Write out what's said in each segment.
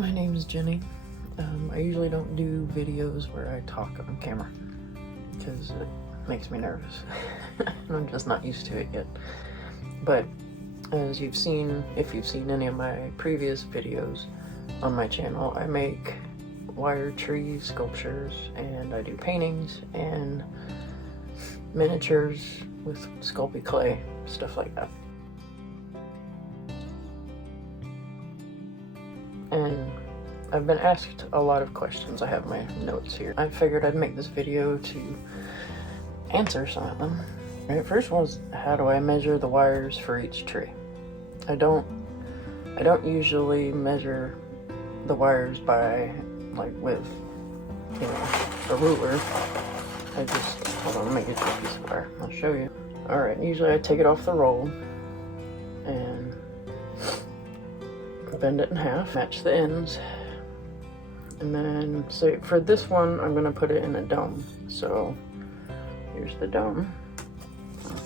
My name is Jenny. I usually don't do videos where I talk on camera because it makes me nervous. I'm just not used to it yet. But as you've seen, if you've seen any of my previous videos on my channel, I make wire tree sculptures and I do paintings and miniatures with Sculpey clay, stuff like that. And I've been asked a lot of questions. I have my notes here. I figured I'd make this video to answer some of them. Right, first was, how do I measure the wires for each tree? I don't usually measure the wires by, like, with, you know, a ruler. I just, hold on, let me get you a piece of wire. I'll show you. Alright, usually I take it off the roll and bend it in half, match the ends, and then say for this one I'm gonna put it in a dome. So here's the dome,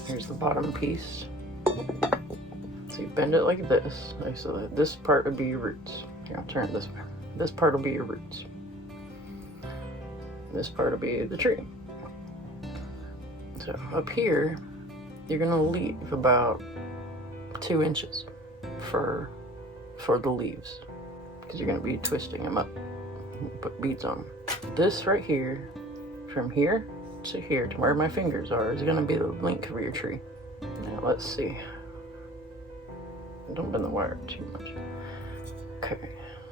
here's the bottom piece. So you bend it like this, like so that this part would be your roots. Here, I'll turn it this way. This part will be your roots. This part will be the tree. So up here you're gonna leave about 2 inches for the leaves, because you're going to be twisting them up, put beads on them. This right here, from here to here to where my fingers are, is going to be the length of your tree. Now let's see, don't bend the wire too much. Okay,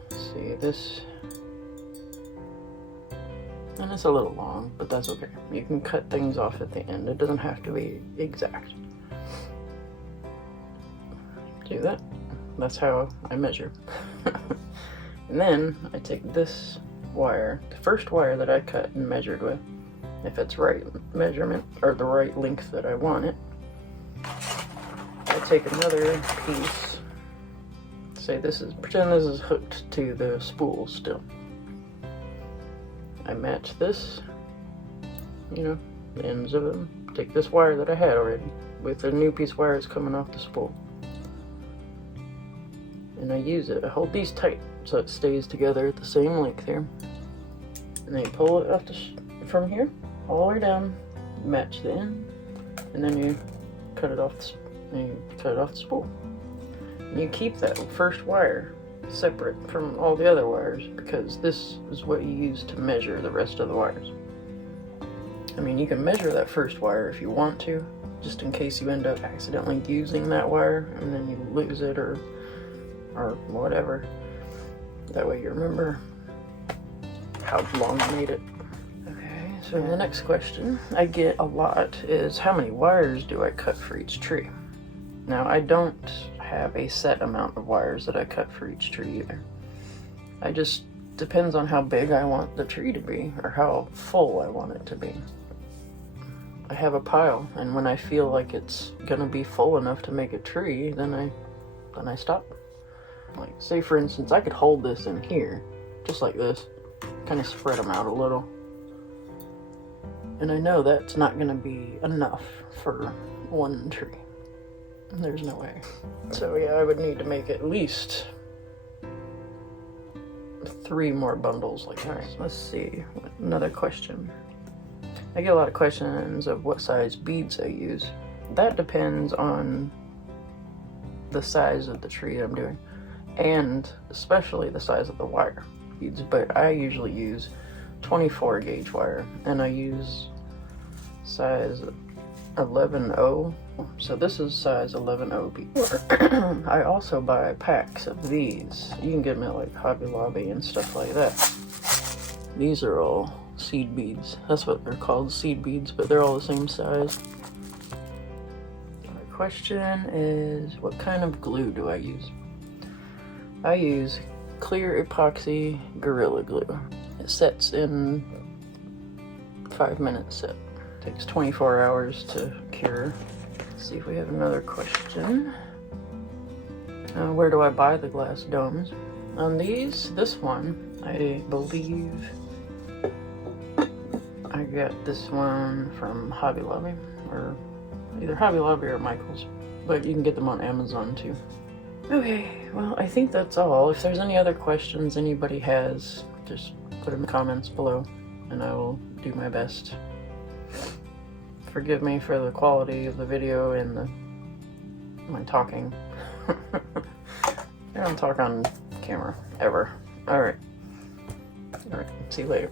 see this, and it's a little long, but that's okay. You can cut things off at the end. It doesn't have to be exact. Do that. That's how I measure. And then I take this wire, the first wire that I cut and measured with, if it's right measurement or the right length that I want it, I take another piece, say this is, pretend this is hooked to the spool still. I match this, you know, the ends of them, take this wire that I had already with the new piece of wire that's coming off the spool. And I use it, I hold these tight so it stays together at the same length here. And then you pull it off from here, all the way down, match the end, and then you cut it off the spool. And you keep that first wire separate from all the other wires, because this is what you use to measure the rest of the wires. I mean, you can measure that first wire if you want to, just in case you end up accidentally using that wire and then you lose it or whatever. That way you remember how long you made it. Okay, so the next question I get a lot is, how many wires do I cut for each tree? Now, I don't have a set amount of wires that I cut for each tree either. I just, depends on how big I want the tree to be or how full I want it to be. I have a pile, and when I feel like it's gonna be full enough to make a tree, then I stop. Like, say for instance, I could hold this in here, just like this, kind of spread them out a little. And I know that's not going to be enough for one tree. There's no way. So yeah, I would need to make at least 3 more bundles like that. So let's see, another question. I get a lot of questions of what size beads I use. That depends on the size of the tree I'm doing, and especially the size of the wire beads, but I usually use 24 gauge wire, and I use size 11/0, so this is size 11/0 bead. I also buy packs of these. You can get them at like Hobby Lobby and stuff like that. These are all seed beads. That's what they're called, seed beads, but they're all the same size. My question is, what kind of glue do I use? I use clear epoxy Gorilla Glue. It sets in 5 minutes set. Takes 24 hours to cure. Let's see if we have another question. Where do I buy the glass domes? On this one, I believe I got this one from Hobby Lobby, or either Hobby Lobby or Michael's, but you can get them on Amazon too. Okay, well, I think that's all. If there's any other questions anybody has, just put them in the comments below, and I will do my best. Forgive me for the quality of the video and my talking. I don't talk on camera, ever. Alright. See you later.